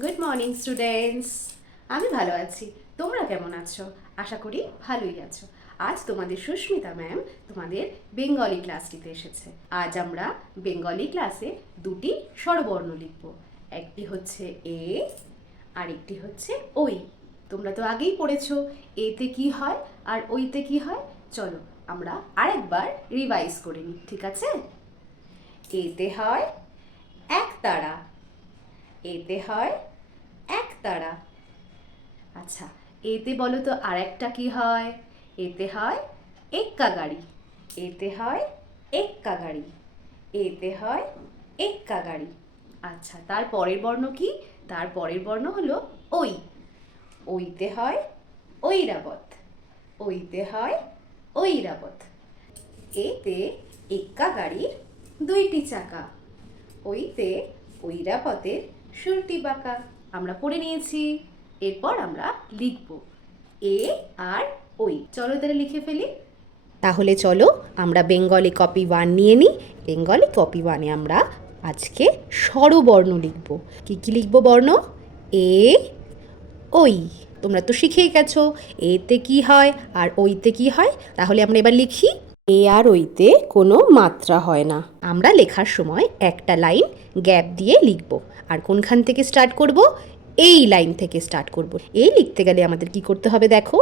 Good morning students. আমি ভালো আছি, তোমরা কেমন আছো? আশা করি ভালোই আছো। আজ তোমাদের সুস্মিতা ম্যাম তোমাদের বেঙ্গলি ক্লাস নিতে এসেছে। আজ আমরা বেঙ্গলি ক্লাসে দুটি স্বরবর্ণ লিখব। একটি হচ্ছে এ আর একটি হচ্ছে ওই। তোমরা তো আগেই পড়েছো এতে কি হয় আর ওইতে কি হয়। চলো আমরা আরেকবার রিভাইজ করে নিই, ঠিক আছে? এতে হয় একতারা, এতে হয় একতারা। আচ্ছা, এতে বলো তো আর একটা কি হয়? এতে হয় এক্কা গাড়ি, এতে হয় এক্কা গাড়ি, এতে হয় এক্কা গাড়ি। আচ্ছা, তার পরের বর্ণ কি? তার পরের বর্ণ হলো ওই। ওইতে হয় ঐরাবত, ওইতে হয় ঐরাবত। এতে এক্কা গাড়ির দুইটি চাকা, ওইতে ঐরাবতের সুরটি বাঁকা। আমরা পড়ে নিয়েছি, এরপর আমরা লিখব এ আর ওই। চলো তাহলে লিখে ফেলি। তাহলে চলো আমরা বেঙ্গলি কপি 1 নিয়ে নিই। বেঙ্গলি কপি 1-এ আমরা আজকে স্বরবর্ণ লিখব। কি কি লিখব বর্ণ? এ ওই। তোমরা তো শিখেই গেছো এতে কি হয় আর ওইতে কি হয়। তাহলে আমরা এবার লিখি। এ আর ওইতে কোনো মাত্রা হয় না। আমরা লেখার সময় একটা লাইন গ্যাপ দিয়ে লিখব। আর কোনখান থেকে স্টার্ট করব? এই লাইন থেকে স্টার্ট করব। এই লিখতে গেলে আমাদের কি করতে হবে দেখো,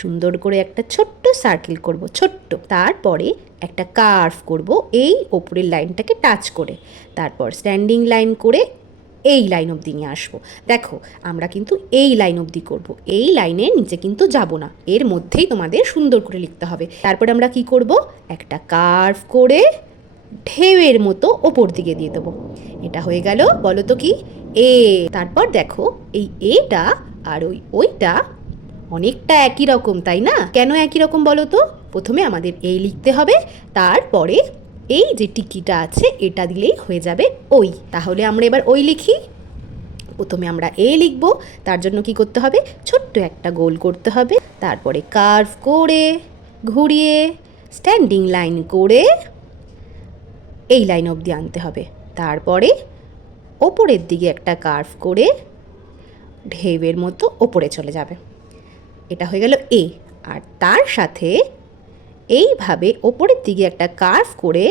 সুন্দর করে একটা ছোট্ট সার্কেল করব, ছোট্ট। তারপরে একটা কার্ভ করব এই ওপরের লাইনটাকে টাচ করে। তারপর স্ট্যান্ডিং লাইন করে এই লাইন অবধি নিয়ে আসবো। দেখো আমরা কিন্তু এই লাইন অবধি করব, এই লাইনের নিচে কিন্তু যাব না, এর মধ্যেই তোমাদের সুন্দর করে লিখতে হবে। তারপরে আমরা কি করব, একটা কার্ভ করে ঢেউয়ের মতো ওপর দিকে দিয়ে দেবো। এটা হয়ে গেল, বলো তো কি? এ। তারপর দেখো এই এটা আর ওইটা অনেকটা একই রকম, তাই না? কেন একই রকম বলো তো? প্রথমে আমাদের এই লিখতে হবে, তারপরে এই যে টিকিটা আছে এটা দিলেই হয়ে যাবে ওই। তাহলে আমরা এবার ওই লিখি। প্রথমে আমরা এ লিখব, তার জন্য কি করতে হবে, ছোট্ট একটা গোল করতে হবে। তারপরে কার্ভ করে ঘুরিয়ে স্ট্যান্ডিং লাইন করে এই লাইন অবধি আনতে হবে। তারপরে ওপরের দিকে একটা কার্ভ করে ঢেউয়ের মতো ওপরে চলে যাবে। এটা হয়ে গেল এ। আর তার সাথে এইভাবে ওপরের দিকে একটা কার্ভ করে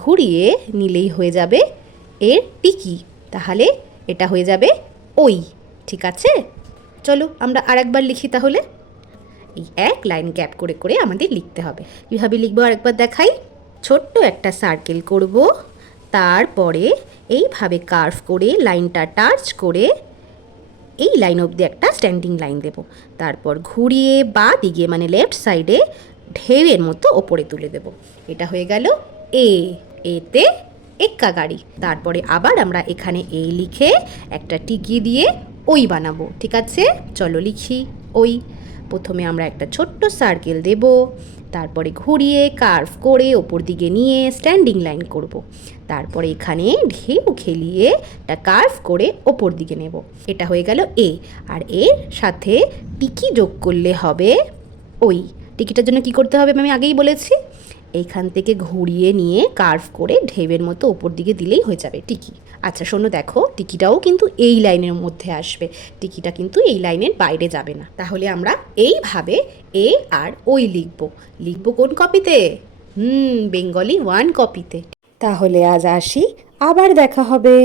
ঘুরিয়ে নিলেই হয়ে যাবে এর টিকি। তাহলে এটা হয়ে যাবে ওই। ঠিক আছে, চলো আমরা আরেকবার লিখি তাহলে। এই এক লাইন গ্যাপ করে করে আমাদের লিখতে হবে। কীভাবে লিখবো আরেকবার দেখাই। ছোট্ট একটা সার্কেল করব, তারপরে এইভাবে কার্ভ করে লাইনটা টাচ করে এই লাইন অবধি একটা স্ট্যান্ডিং লাইন দেব। তারপর ঘুরিয়ে বা দিকে মানে লেফট সাইডে ঢেউয়ের মতো ওপরে তুলে দেব। এটা হয়ে গেল এ। এতে এক্কা গাড়ি। তারপরে আবার আমরা এখানে এ লিখে একটা টিকি দিয়ে ওই বানাবো। ঠিক আছে, চলো লিখি ওই। প্রথমে আমরা একটা ছোট্ট সার্কেল দেব, তারপরে ঘুরিয়ে কার্ভ করে ওপর দিকে নিয়ে স্ট্যান্ডিং লাইন করব। তারপরে এখানে ঢেউ খেলিয়ে একটা কার্ভ করে ওপর দিকে নেব। এটা হয়ে গেল এ। আর এর সাথে টিকি যোগ করলে হবে ওই। টিকিটার জন্য কি করতে হবে আমি আগেই বলেছি, এইখান থেকে ঘুরিয়ে নিয়ে কার্ভ করে ঢেউয়ের মতো ওপর দিকে দিলেই হয়ে যাবে টিকি। আচ্ছা শোনো, দেখো টিকিটাও কিন্তু এই লাইনের মধ্যে আসবে, টিকিটা কিন্তু এই লাইনের বাইরে যাবে না। তাহলে আমরা এইভাবে এ আর ওই লিখবো কোন কপিতে? বেঙ্গলি 1 কপিতে। তাহলে আজ আসি, আবার দেখা হবে।